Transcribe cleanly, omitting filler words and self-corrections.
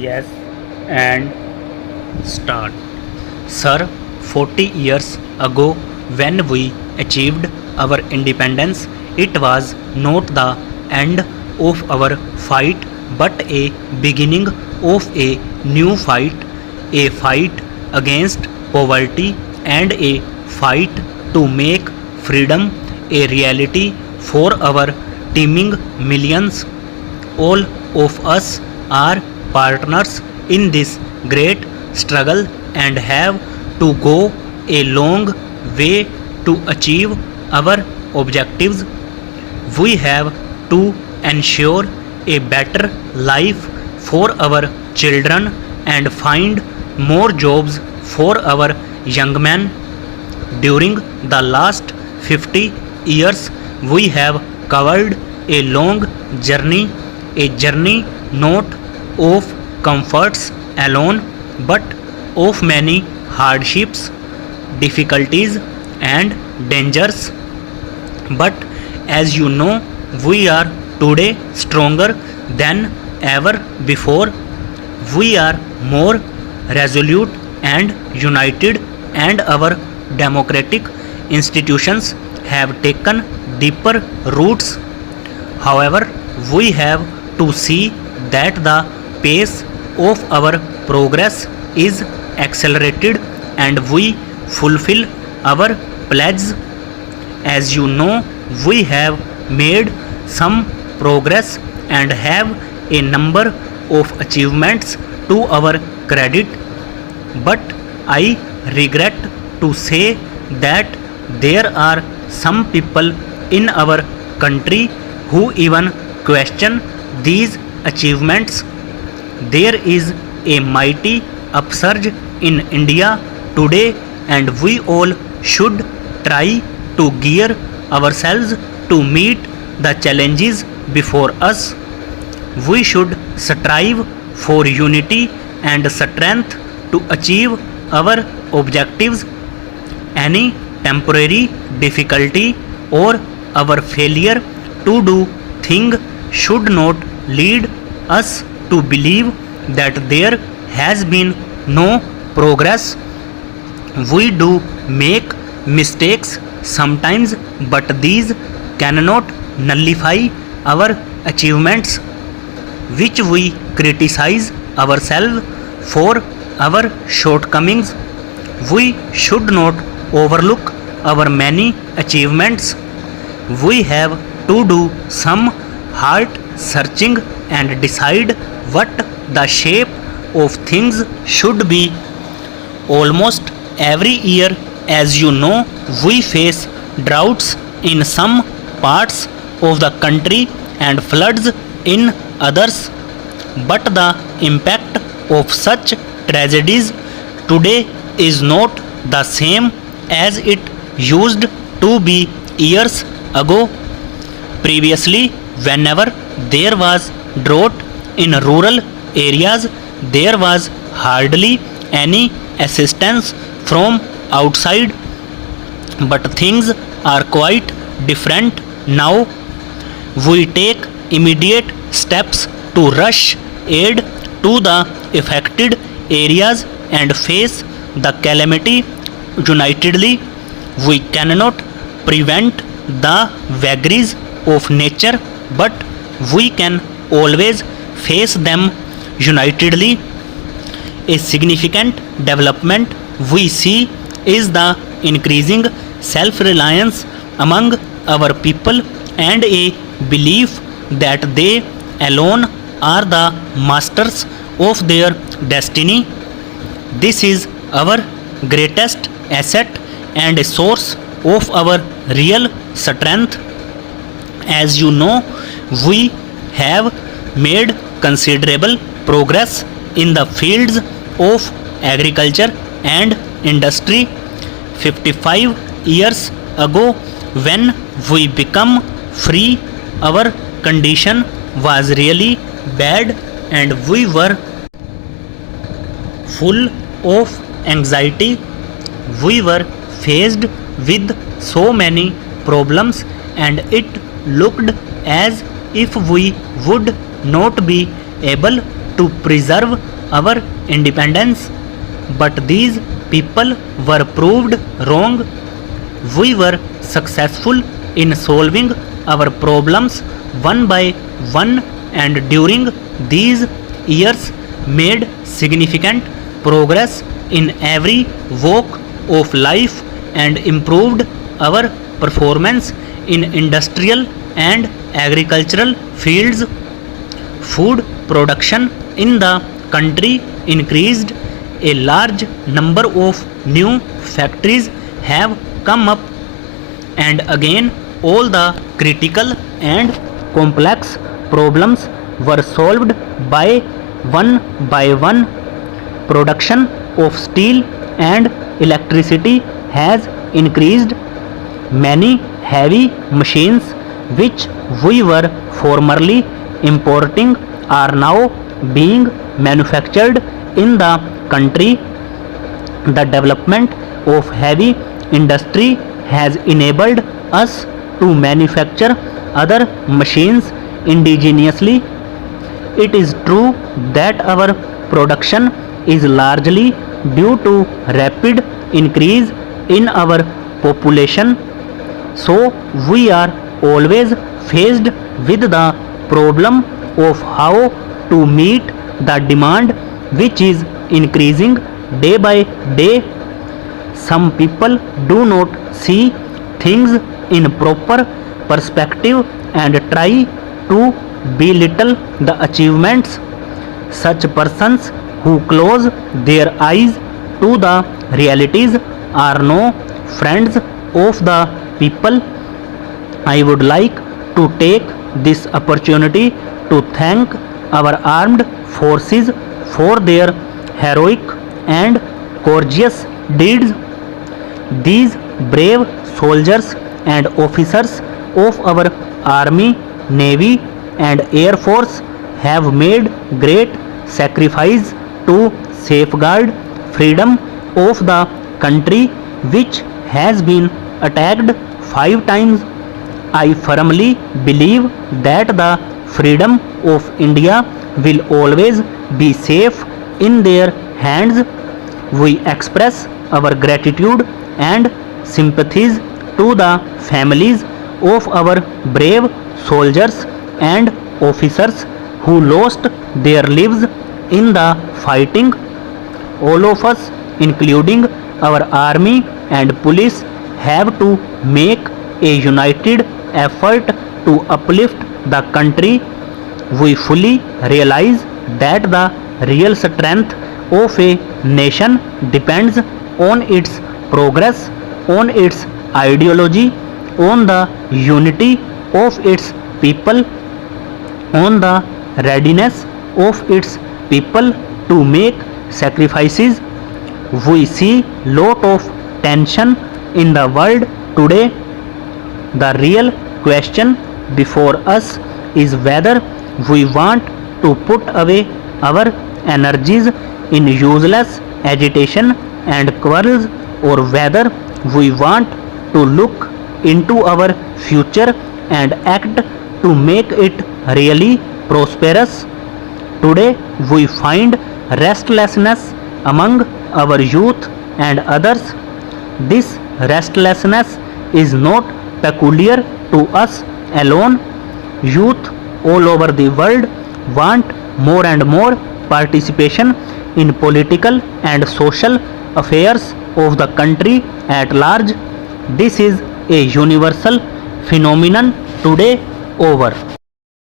Yes, and start. Sir, 40 years ago, when we achieved our independence, it was not the end of our fight but a beginning of a new fight, a fight against poverty and a fight to make freedom a reality for our teeming millions. All of us are partners in this great struggle and have to go a long way to achieve our objectives. We have to ensure a better life for our children and find more jobs for our young men. During the last 50 years, we have covered a long journey, a journey not of comforts alone but of many hardships, difficulties, and dangers. But as you know, we are today stronger than ever before. We are more resolute and united, and our democratic institutions have taken deeper roots. However, we have to see that the pace of our progress is accelerated and we fulfill our pledge. As you know, we have made some progress and have a number of achievements to our credit, but I regret to say that there are some people in our country who even question these achievements. There is a mighty upsurge in India today, and we all should try to gear ourselves to meet the challenges before us. We should strive for unity and strength to achieve our objectives. Any temporary difficulty or our failure to do things should not lead us to believe that there has been no progress. We do make mistakes sometimes, but these cannot nullify our achievements, which we criticize ourselves for our shortcomings. We should not overlook our many achievements. We have to do some heart searching and decide what the shape of things should be. Almost every year, as you know, we face droughts in some parts of the country and floods in others. But the impact of such tragedies today is not the same as it used to be years ago. Previously, whenever there was drought in rural areas, there was hardly any assistance from outside. But things are quite different now. We take immediate steps to rush aid to the affected areas and face the calamity unitedly. We cannot prevent the vagaries of nature, but we can always face them unitedly. A significant development we see is the increasing self reliance among our people and a belief that they alone are the masters of their destiny. This is our greatest asset and a source of our real strength. As you know, we have made considerable progress in the fields of agriculture and industry. 55 years ago, when we become free, our condition was really bad and we were full of anxiety. We were faced with so many problems and it looked as if we would not be able to preserve our independence, but these people were proved wrong. We were successful in solving our problems one by one, and during these years made significant progress in every walk of life and improved our performance in industrial and agricultural fields. Food production in the country increased. A large number of new factories have come up, and again all the critical and complex problems were solved by one. Production of steel and electricity has increased. Many heavy machines which we were formerly importing are now being manufactured in the country. The development of heavy industry has enabled us to manufacture other machines indigenously. It is true that our production is largely due to rapid increase in our population, so we are always faced with the problem of how to meet the demand which is increasing day by day. Some people do not see things in proper perspective and try to belittle the achievements. Such persons who close their eyes to the realities are no friends of the people. I would like to take this opportunity to thank our armed forces for their heroic and courageous deeds. These brave soldiers and officers of our army, navy and air force have made great sacrifice to safeguard freedom of the country, which has been attacked 5 times. I firmly believe that the freedom of India will always be safe in their hands. We express our gratitude and sympathies to the families of our brave soldiers and officers who lost their lives in the fighting. All of us, including our army and police, have to make a united effort to uplift the country. We fully realize that the real strength of a nation depends on its progress, on its ideology, on the unity of its people, on the readiness of its people to make sacrifices. We see lot of tension in the world today. The real question before us is whether we want to put away our energies in useless agitation and quarrels, or whether we want to look into our future and act to make it really prosperous. Today we find restlessness among our youth and others. This restlessness is not peculiar to us alone. Youth all over the world want more and more participation in political and social affairs of the country at large. This is a universal phenomenon today. Over.